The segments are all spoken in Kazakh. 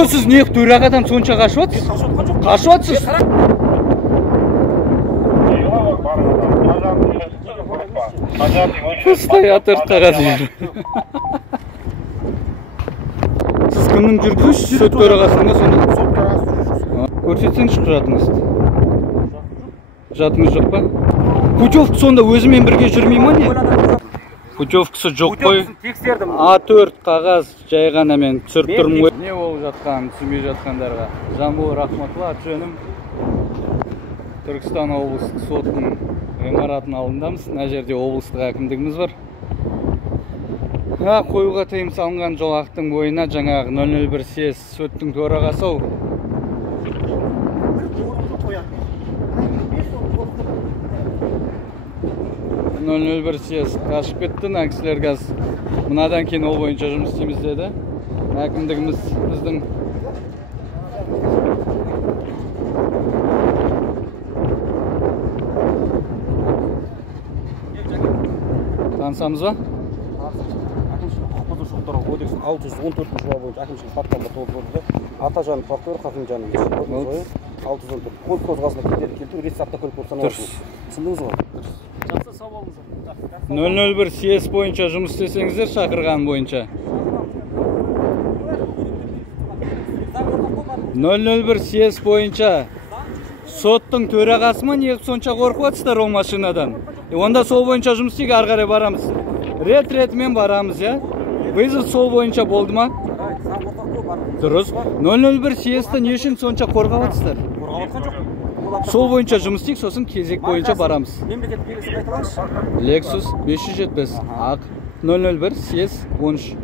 Жо, сіз не төрағадан сонша қашып отырсыз? Қашып отырсыз? Стоятыр қағазы жүр. Сіз кімнің жүргізушісіз? Сот төрағасында сонда? Сот төрағасы жүргізушісіз. Көрсетсеңізші құжатыңызды. Құжатыңыз жоқ па? Путевка сонда өзімен бірге жүрмей ма не? Путевкасы жоқ қой. Тексердім. A4 қағаз жай ғана мен түсіріп тұрмын ғой. Не болып жатқанын түсінбей жатқандарға. Жамбыл Рахматулла, аты-жөнім. Түркістан облыстық соттың ғимаратының алдындамыз. Мына жерде облыстық әкімдігіміз бар. Қоюға тыйым салынған жолақтың бойына жаңағы 001 съезд соттың төрағасы ау. 001 съезд қашып кетті. Мына кісілер қазір мынадан кейін ол бойынша жұмыс істейміз деді. Әкімдігіміз біздің танысамыз ба? Кодекстің 614 бабы бойынша әкімшілік хаттама толтырылды. Атажан прокурор Қасымжанов 614 көлік қозғалысына кедергі келтіру рейс автокөлік болып саналады. Түсіндіңіз ғой? Жақсы, сау болыңыз. 001 съезд бойынша жұмыс істесеңіздер, шақырған бойынша. 001 съезд бойынша соттың төрағасы ма, неғып сонша қорқып жатсыздар ол машинадан? Онда сол бойынша жұмыс істейік, ары қарай барамыз. Рет-ретімен барамыз, я? Вызов сол бойынша болды ма? Дұрыс. 001 съезді не үшін сонша қорғап жатсыздар? Сол бойынша жұмыс істейік, сосын кезек бойынша барамыз. Мемлекет белгісі қайталаңызшы. Lexus 570 ақ 001 съезд 13.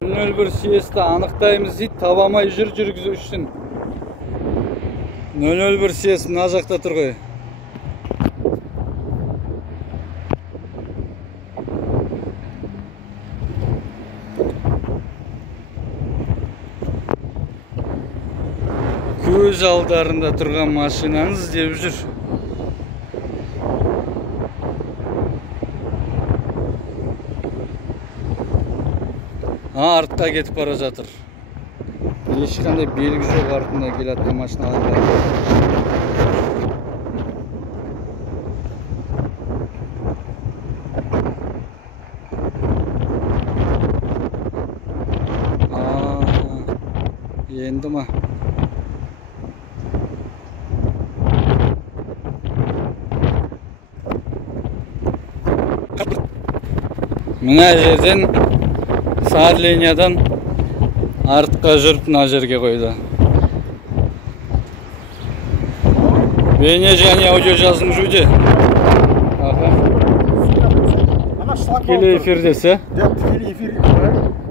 001 съезді анықтаймыз дейді, табамай жүргізу үшін. 001 съезд мына жақта тұр ғой. Көз алдарында тұрған машинаны іздеп жүр. Артқа кетіп бара жатыр. Ешқандай белгі жоқ артында келатқан машиналарға. Енді ма? Мына жерден сар линиядан артқа жүріп мына жерге қойды. Бейне және аудио жазым жүруде. Тікелей эфирдесі. Тікелей эфир.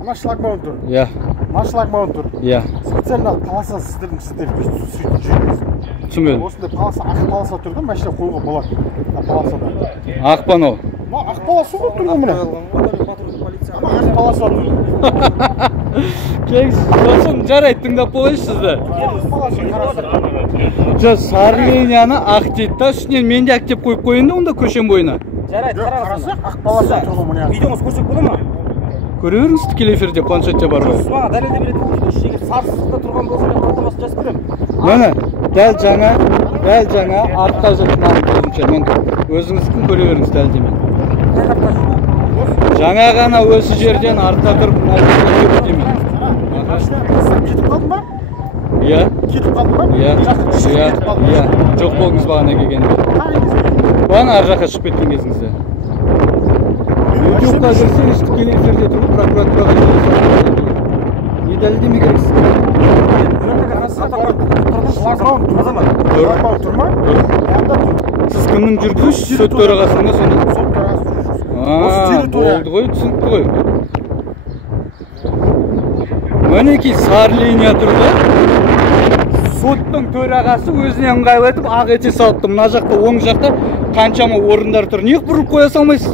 Ана шлагбаун тұр. Иә. Ана шлагбаун тұр. Иә. Специально полоса сіздер сөйтіп жүріңіз. Түсінбедім. Осындай полоса, ақ полоса тұр да, машина қоюға болады. Полосада. Ақ па мынау? Ақ полоса ғой тұр ғой міне. Ақ полоса тұр. Кеңіз, сосын жарайды, тыңдап болайыншы сізді. Сары линияны ақ дейді да, үстінен мен де ақ деп қойып қойын да онда көшен бойына. Жарайды, қараңыз. Ақ полоса тұр ғой міне. Видеоңыз көрсек бола ма? Көре беріңіз, тікелей эфирде планшетте бар ғой. Маған дәлелде беретін болсаңыз, егер сарсыздықта тұрған болса, мен қамтамасыз жазып беремін. Міне, дәл жаңа артқа жүрген көзімше, мен өзіңіздікін көре беріңіз дәлдемен. Жаңа ғана осы жерден артқа тұрып көріп деймін. Кетіп қалды ма? Иә. Кетіп қалды ма? Иә. Жоқ болыңыз бағана келгенде. Бағана ар жаққа шығып кеткен кезіңізде. Ютубқа кірсеңіз тікелей эфирде тұрып прокуратураға не дәлелдеме керексіз? Шлагбаун тұр ма? Сіз кімнің жүргізушісіз? Сот төрағасында сонда? Сот төрағасы жүргізушісіз. Болды ғой, түсінікті ғой. Мінекей сары линия тұр да. Соттың төрағасы өзіне ыңғайлы етіп ақ ете салыпты. Мына жақта, оң жақта қаншама орындар тұр. Неғып бұрып қоя салмайсыз?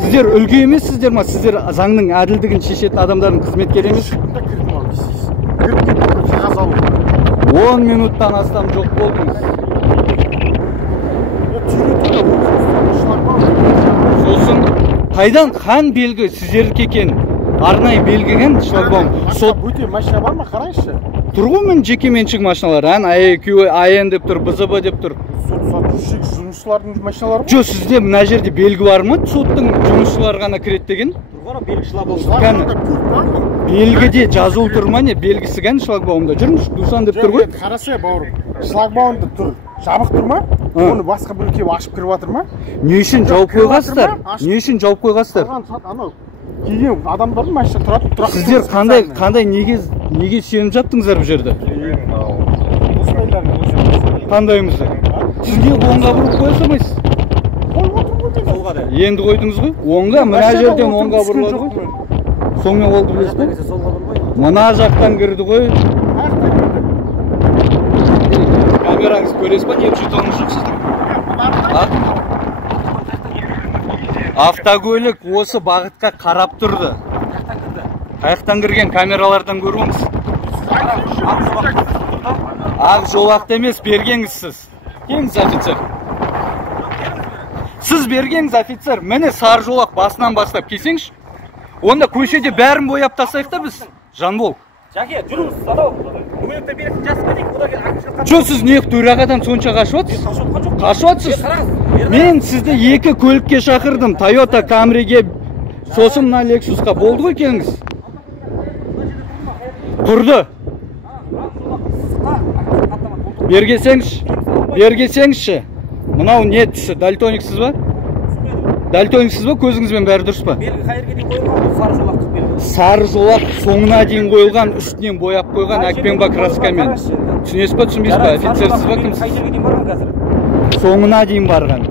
Сіздер үлгі емессіздер ма? Сіздер заңның әділдігін шешетін адамдардың қызметкері емес? 10 минуттан астам жоқ болдыңыз. Сосын Қайдан қан белгі сіздердікі екен? Арнайы белгіген шлагбаум. Сот өте машина бар ма? Қараңызшы. Тұр ғой мен жеке меншік машиналар. АЭК, АН деп тұр, БЗБ деп тұр. Сот жұмысшылардың машиналары Жо, сізде мына жерде белгі бар ма? Соттың жұмысшылар ғана кіреді деген? Тұрғаны белгі шлагбаум. Белгіде жазу тұр ма не? Белгісі кән шлагбаумда. Жүрміш, Дусан деп тұр ғой. Қараса бауырым, шлагбаумда тұр. Жабық тұр ма? Оны басқа бір келіп ашып кіріп жатыр ма? Не үшін жауып қойғасыздар? Не үшін жауып қойғасыздар? Анау келген адамдардың машина тұратын тұрақ. Сіздер қандай неге сүйеніп жаптыңыздар бұл жерде? Қандайымызды? Сіз не оңға бұрып қоя салмайсыз? Енді қойдыңыз ғой? Оңға, мына жерден оңға бұрылады ғой? Соңмен олды білесіз бе? Мына жақтан кірді ғой? Камераңыз көресіз ба? Неп жетуіңіз жоқ сіздің? Автокөлік осы бағытқа қарап тұрды. Қаяқтан кірген камералардан көруіңіз. Ақ жолақты емес, бергеңіз сіз. Кеңіз офицер. Сіз бергеңіз офицер. Міне сары жолақ басынан бастап келсеңші. Онда көшеде бәрін бояп тастайық та біз. Жанбол. Жаке, жүріңіз, анау. Үмілікті беретін жасқа дейік, одан кейін әкімшілік Жо, сіз неғып төрағадан сонша қашуатсыз? Қашуатсыз? Мен сізді екі көлікке шақырдым. Toyota Camry'ге, сосын мына Lexus'қа. Болды ғой келіңіз? Тұрды. Бергесеңізші. Мынау не түсі? Дальтониксіз ба? Дальтониксіз ба? Көзіңізбен бәрі дұрыс па? белгі қайырге дейін қойылған, сары жолақтық белгі. Сары жолақ соңына дейін қойылған, үстінен бояп қойған әкпен ба краскамен. Түсінесіз ба, түсінбейсіз ба? Офицерсіз ба, кімсіз? Қай жерге дейін барған қазір? Соңына дейін барған.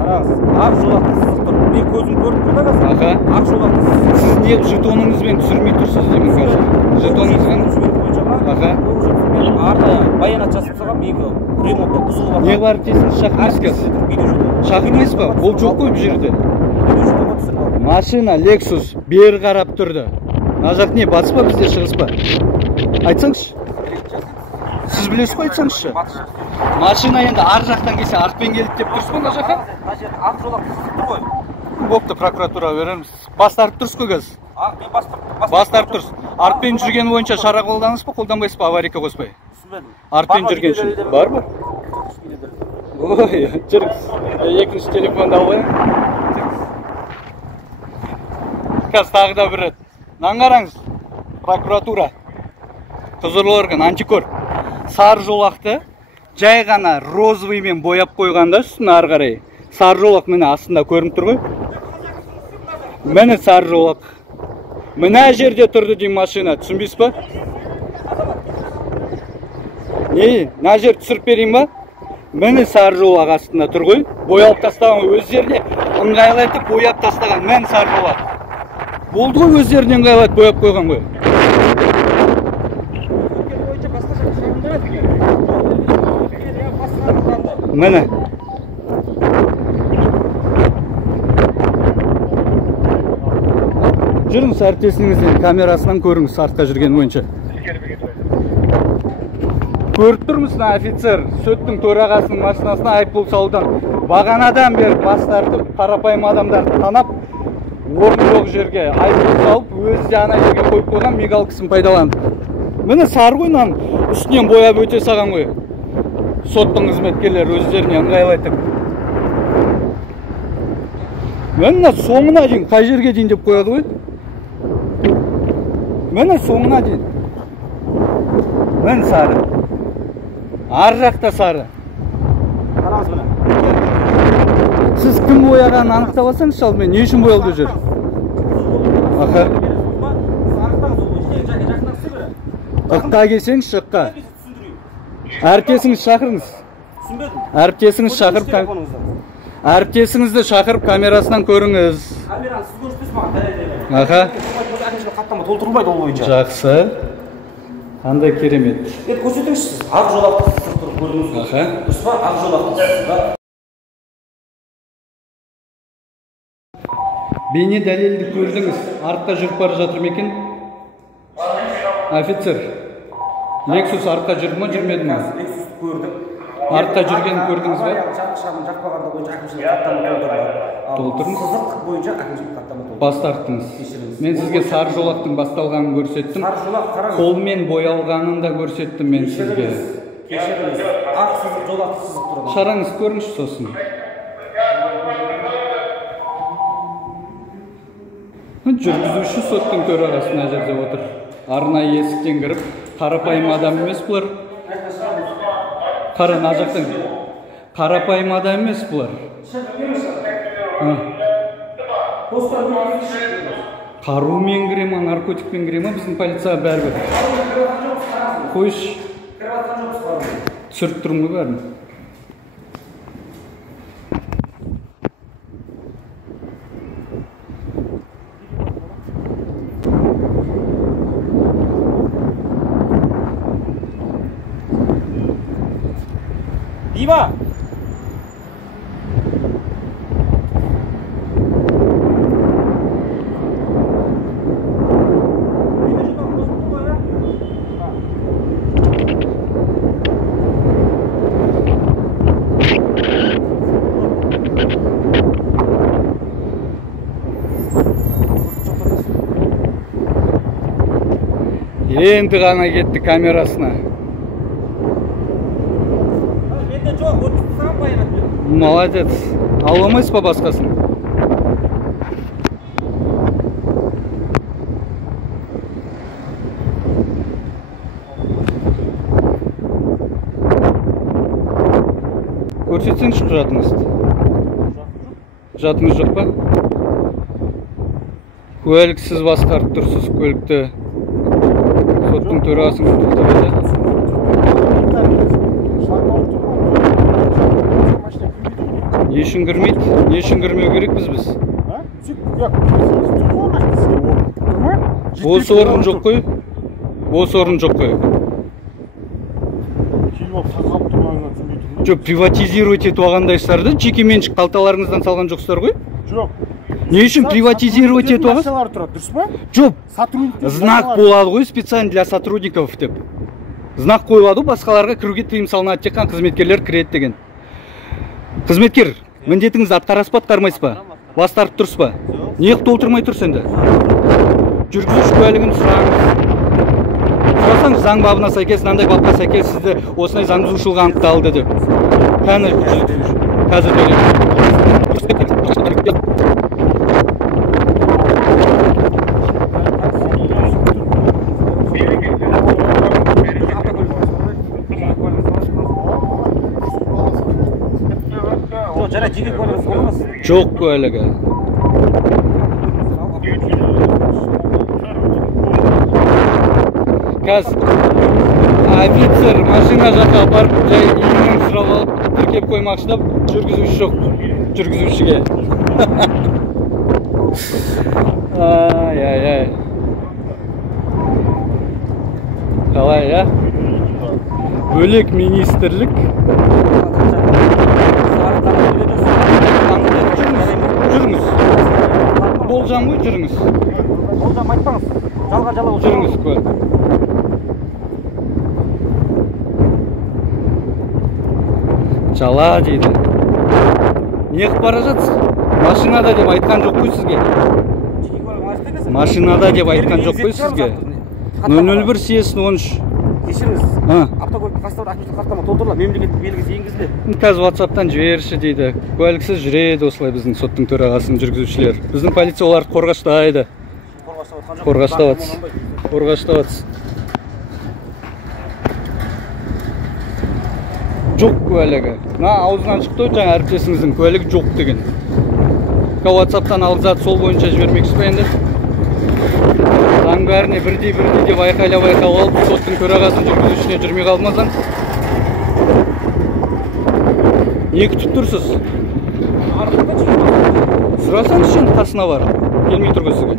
Қараңыз, ақ жолақты сызық тұр. Мен көзім көріп тұр да қазір. Аха. Ақ жолақты сызық. Сіз не жетоныңызбен түсірмей тұрсыз деймін қазір. Жетоныңызбен? Аха. Арнайы баянат жазып тастаған, менікі ремонтта бұзылып жатыр. Не бар дейсіз, шақырмайсыз қазір? Шақырмайсыз ба? Ол жоқ қой бұл жерде. Машина Lexus бері қарап тұрды. Мына жақ не, батыс па бізде, шығыс па? Айтсаңызшы. Сіз білесіз ғой, айтсаңызшы. Машина енді ар жақтан келсе артпен келді деп тұрсыз ба мына жаққа? Ақ жолақты сызық тұр ғой. Бопты, прокуратураға береміз. Бас тартып тұрсыз ғой қазір? Мен Бас тартып тұрсыз. Артпен жүрген бойынша шара қолданасыз ба, қолданбайсыз ба, аварийка қоспай? Артпен жүрген үшін. Бар ба? Ой, жүріңіз. Екінші телефонды алайын. Қазір тағы да бір рет. Мынаны қараңыз. Прокуратура. Құзырлы орган, антикор. Сары жолақты жай ғана розовыймен бояп қойғанда үстіне ары қарай. Сары жолақ міне астында көрініп тұр ғой. Міне сары жолақ. Мына жерде тұрды дейм машина, түсінбейсіз ба? Не, мына жер түсіріп берейін ба? Міне сары жолақ астында тұр ғой. Боялып тастаған өздеріне ыңғайлайтып бояп тастаған. Міне сары жолақ. Болды ғой, өздеріне ыңғайлайтып бояп қойған ғой. Міне. Жүріңіз, әріптесіңізден камерасынан көріңіз, артқа жүрген бойынша. Көріп тұрмысына офицер, соттың төрағасының машинасына айыппұл салудан бағанадан бері бас тартып, қарапайым адамдарды танап, орын жоқ жерге айыппұл салып, өзі ана жерге қойып қойған мигалкасын пайдаланып. Міне сары ғой, мынаны үстінен бояп өте саған ғой. Соттың қызметкерлері өздеріне ыңғайлайтып. Міне соңына дейін, қай жерге дейін деп қояды ғой. Міне соңына дейін. Міне сары. Ар жақта сары. Қараңыз міне. Сіз кім бояғанын анықтап алсаңыз шал, мен не үшін боялды жер? Аха. Ыққа келсеңіз шыққа. Әріптесіңіз шақырыңыз. Әріптесіңіз шақырып, әріптесіңізді шақырып камерасынан көріңіз. Камераны сіз көрсетесіз маған дәлелдеме. Аха. Әкімшілік хаттама толтырылмайды ол бойынша. Жақсы. Қандай керемет. Көрсетіңіз сіз. Ақ жолақты сызық тұр, көрдіңіз бе? Аха. Дұрыс па? Ақ жолақты сызыққа. Бейне дәлелді көрдіңіз. Артқа жүріп бара жатыр ма екен? Офицер. Lexus артқа жүрді ма, жүрмеді ма? Lexus'ты көрдік. Артта жүргенін көрдіңіз бе? Жақпағанда бойынша әкімшілік хаттама толтырылады. Толтырдыңыз? Сызық бойынша әкімшілік хаттама толтырылады. Бас тарттыңыз. Мен сізге сары жолақтың басталғанын көрсеттім. Сары жолақ қараңыз. Қолмен боялғанын да көрсеттім мен сізге. Кешіріңіз. Ақ сызық, жолақты сызық тұрады. Шараңыз көріңізші сосын. Жүргізуші соттың төрағасы мына жерде отыр. Арнайы есіктен кіріп, қарапайым адам емес бұлар. Қара мына жақтан. Қарапайым адам емес бұлар. Қарумен кіре ма, наркотикпен кіре ма, біздің полицияға бәрібір. Қойшы. Түсіріп тұрмын ғой бәрін. Дима! Енді ғана кетті камерасына. Менде жоқ, өтісті саған баянат бер. Молодец. Ала алмайсыз ба басқасын? Көрсетсеңізші құжатыңызды. Құжатыңыз жоқ па? Куәліксіз басқарып тұрсыз көлікті. Соттың төрағасын күтіп еді. Не үшін кірмейді? Не үшін кірмеу керекпіз біз? Осы орын жоқ қой. Осы орын жоқ қой. Жоқ, приватизировать етіп алғандайсыздар, жеке меншік қалталарыңыздан салған жоқсыздар ғой? Жоқ. Не үшін приватизировать етіп алған? Дұрыс па? Жоқ. Знак болады ғой специально для сотрудников деп. Знак қойылады, басқаларға кіруге тыйым салынады, тек қана қызметкерлер кіреді деген. Қызметкер, міндетіңізді атқарасыз ба, атқармайсыз ба? Бас тартып тұрсыз ба? Неғып толтырмай тұрсыз енді? Жүргізуші куәлігін сұраңыз. Сұрасаңыз заң бабына сәйкес, мынандай бапқа сәйкес сізді осындай заңбұзушылық анықталды деп. Қазір жоқ куәлігі. Қазір офицер машина жаққа барып жай иінен сұрап алып тіркеп қоймақшылап, жүргізуші жоқ жүргізушіге. Ай. Қалай, я? Бөлек министрлік. Жүріңіз. Болжам ғой, жүріңіз. Болжам айтпаңыз. Жалға жала отырыңыз. Жүріңіз куә. Жала дейді. Неғып бара жатсыз? Машинада деп айтқан жоқ қой сізге. Машинада деп айтқан жоқ қой сізге. 001-13. Кешіріңіз. Автокөлікті қастауды әкімшілік хаттама толтырылады, мемлекеттік белгісі енгізіледі. Қазір WhatsApp-тан жіберші дейді. Куәліксіз жүреді осылай біздің соттың төрағасының жүргізушілер. Біздің полиция оларды қорғаштайды. Қорғаштаватсыз. Жоқ куәлігі. Мына аузынан шықты жаңа әріптесіңіздің куәлігі жоқ деген. WhatsApp-тан алып зат сол бойынша жібермексіз бе енді? Заң бәріне бірдей деп айқайлап алып, соттың төрағасын жүргізушісіне жүрмей қалмасаң. Не күтіп тұрсыз? Сұрасаңыз енді қасына бар. Келмей тұр ғой сізге.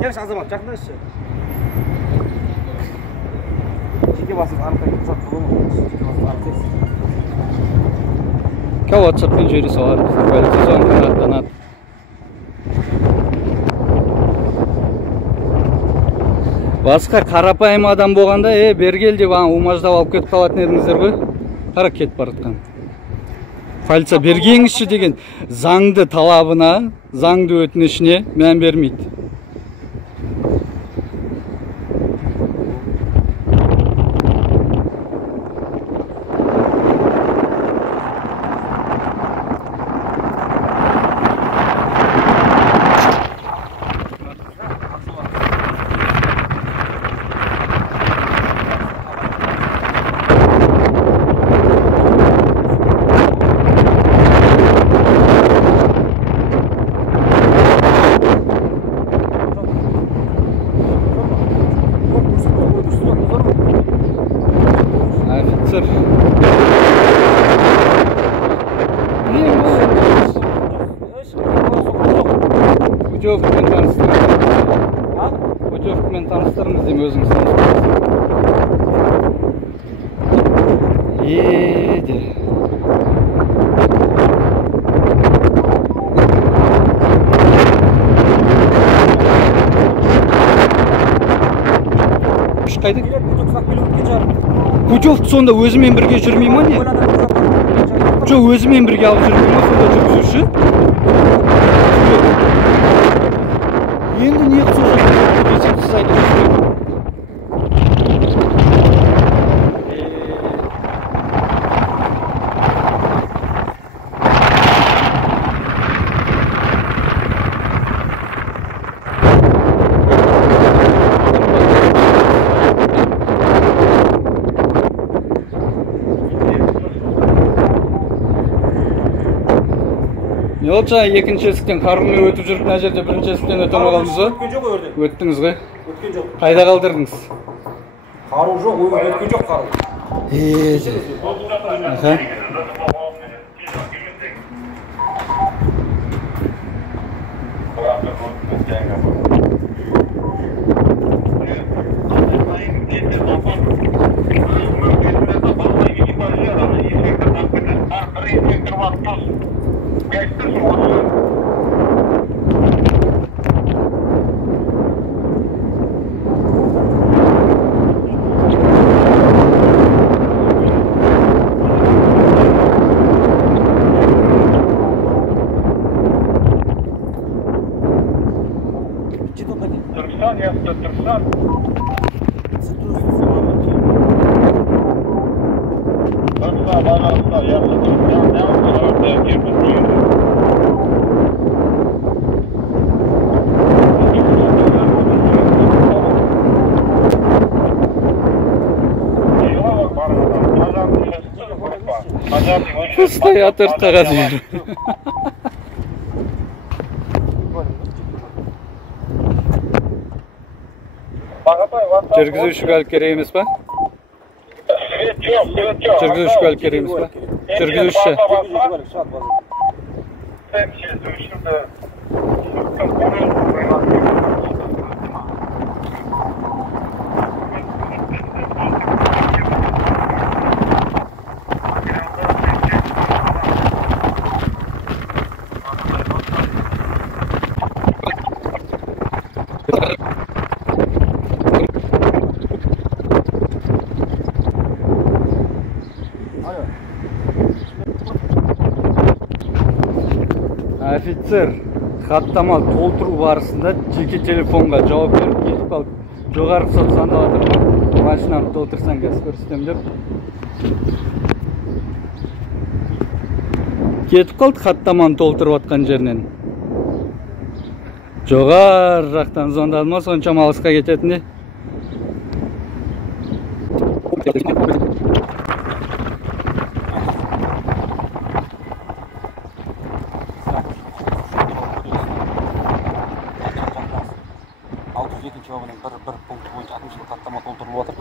Келші азамат, жақындайшы. Жеке басыңыз анықтайтын құжат болмайды. Жеке басыңыз анықтайсыз. WhatsApp-пен жібере салады. Полиция заңға аттанады. Басқа қарапайым адам болғанда, бер кел деп умаждап алып кетіп қалатын едіңіздер ғой. Қара кетіп бара жатқан. Полиция бергеңізші деген заңды талабына, заңды өтінішіне мән бермейді. Офицер. Путевкамен таныстырыңыз деймін өзіңіз. Қайда? Путевка сонда өзімен бірге жүрмей ма не? Жоқ, өзімен бірге алып жүрмей ма сонда жүргізуші? Енді не қысыл жақты десем сіз айтып жүрмейді. Не болды жаңа екінші есіктен қарумен өтіп жүріп мына жерде бірінші есіктен өте алмай қалдыңыз ғой? Өткен жоқ өрде. Өттіңіз ғой? Өткен жоқ. Қайда қалдырдыңыз? Қару жоқ, өткен жоқ қару. Türkistan yaptı, Türkistan. Türkistan, Bağdaş'ta yaptı, Türkistan. Ne yaptı? Стоят ыртағасы. Жүргізуші куәлік керек емес па? Жүргізуші куәлік керек емес па? Жүргізуші. Офицер хаттама толтыру барысында жеке телефонға жауап беріп кетіп қалды. Жоғарғы сот сандалып отыр. Машинаны толтырсаң қазір көрсетемін деп. Кетіп қалды хаттаманы толтырып атқан жерінен. Жоғары жақтан звондады ма, соншама алысқа кететіндей. бір пункт бойынша әкімшілік хаттама толтырылып отыр.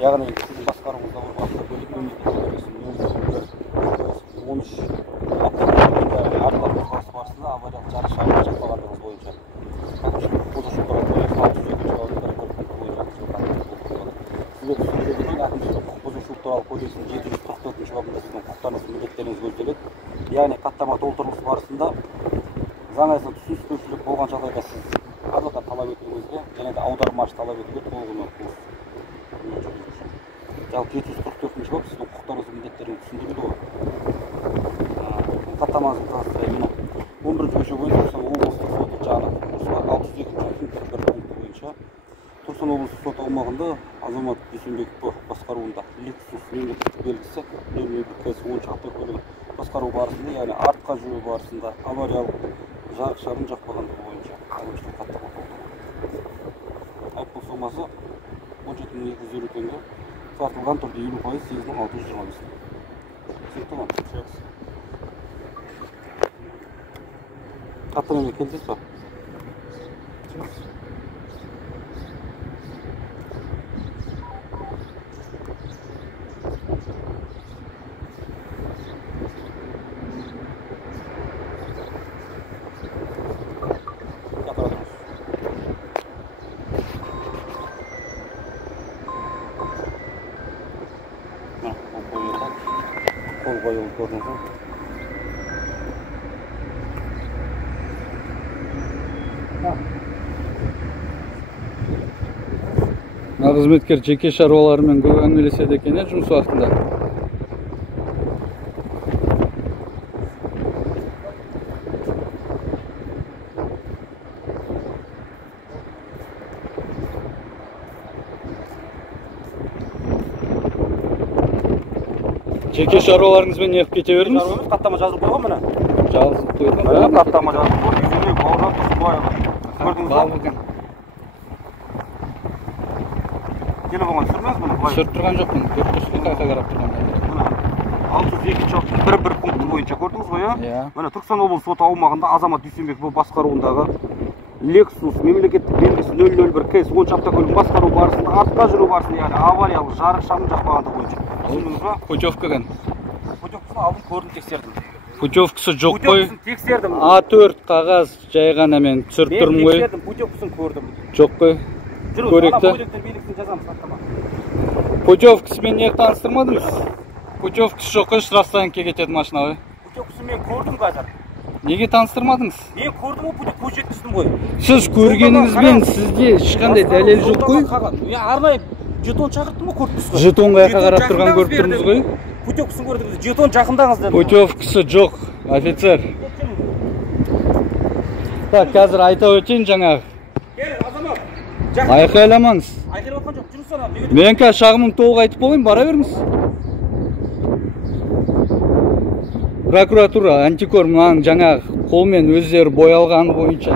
Яғни сіздің басқаруыңызда бар басқа бөлек мемлекеттік 13 апта барысында авариялық жарылыс шағымы жасалғандығыңыз бойынша әкімшілік бұзушылықтарға әкімшілік құқық бұзушылық туралы кодекстің 744 бабында сіздің құқықтарыңыз міндеттеріңіз көзделеді. Яғни хаттама толтырылыс барысында заң аясында түсініспеушілік болған жағдайда сіз адвокат талап етуіңізге және де аудармашы талап етуге толығымен құқылы. Жалпы 744-ші бап сіздің құқықтарыңыз бен міндеттеріңізді түсіндіреді ғой. Хаттамаңызды таныстырайын. 11-ші көше бойынша Түркістан облыстық соты жағынан 602-ші бір пункт бойынша Түркістан облыстық сот аумағында Азамат Дүйсенбеков басқаруында Lexus мемлекеттік белгісі 001 автокөлігін басқару барысында, яғни артқа жүру барысында авариялық жарықшамның жақпағандығы бойынша әкімшілік хаттама толтырылды. Айыппұл сомасы 17.250 теңге. Тартылған түрде 50% 8.625. Түсінікті ма? Хаттамамен келдіңіз ба? Қол қойылып көрдіңіз бе? Қызметкер жеке шаруаларымен көп әңгімелеседі екен жұмыс уақытында. Жеке шаруаларыңызбен неғып кете бердіңіз? Хаттама жазылып қойған міне. Жазылып қойған. Хаттама жазылып қойған. Үйіне бауырдан тұрып қойған. Көрдіңіз ба? Телефонға түсірмеңіз мұны. Түсіріп тұрған жоқпын. Көрсетіп қайқа қарап тұрған. 602-ші бір пункт бойынша көрдіңіз ғой, иә? Міне Түркістан облысы соты аумағында Азамат Дүйсенбеков басқаруындағы Lexus мемлекеттік белгісі 001 кейс 10 автокөлігін басқару барысында артқа жүру барысында, яғни авариялық жарық шамның жақпағандығы бойынша. Түсіндіңіз ба? Путевкадан. Путевкасын алдым, көрдім, тексердім. Путевкасы жоқ қой. Путевкасын тексердім. A4 қағаз жай ғана мен түсіріп тұрмын ғой. Мен тексердім, путевкасын көрдім. Жоқ қой. Көректі. Путевкасымен неғып таныстырмадыңыз? Путевкасы жоқ қой, штрафстоянкеге кетеді машина ғой. Путевкасын мен көрдім қазір. Неге таныстырмадыңыз? Мен көрдім ғой, путевка жеткіздім ғой. Сіз көргеніңізбен сізде ешқандай дәлел жоқ қой. Мен арнайы жетон шақырттым ғой, көрдіңіз ғой. Жетон қаяққа қарап тұрған көріп тұрмыз ғой. Путевкасын көрдіңіз, жетон жақындаңыз дедім. Путевкасы жоқ, офицер. Так, қазір айта өтейін жаңағы. Айқайламаңыз. Айқайлап отқан жоқ, жүріс ана. Мен қазір шағымын толық айтып болайын, бара беріңіз. Прокуратура, антикор мынаның жаңағы қолмен өздері боялғаны бойынша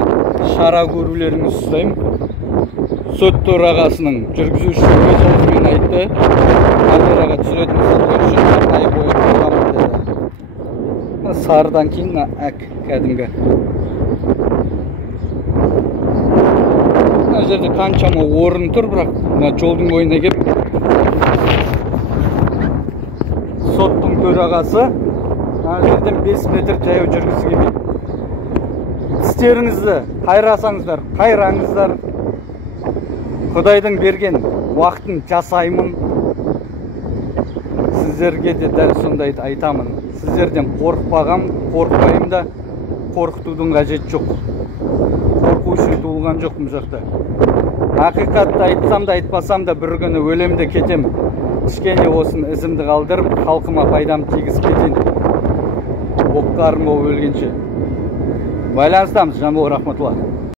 шара көрулеріңізді сұраймын. Сот төрағасының жүргізушісі өз аузымен айтты. Камераға түсіретін фото үшін арнайы бояп қойғанмын деді. Сарыдан кейін кәдімгі. Мына жерде қаншама орын тұр, бірақ мына жолдың бойына келіп соттың төрағасы мына жерден 5 метр жаяу жүргісі келмейді. Істеріңізді қайрасаңыздар, қайраңыздар. Құдайдың берген уақытын жасаймын. Сіздерге де дәл сондайды айтамын. Сіздерден қорықпағам, қорықпайым да, қорқытудың қажет жоқ. Қорқу үшін туылған жоқ бұл жақта. Ақиқатты айтсам да айтпасам да бір күні өлемде кетем. Кішкене осын ізімді қалдырып, халқыма пайдам тигізіп кетейін. Боқтарым болып өлгенше. Байланыстамыз, Жамбыл рахматулла.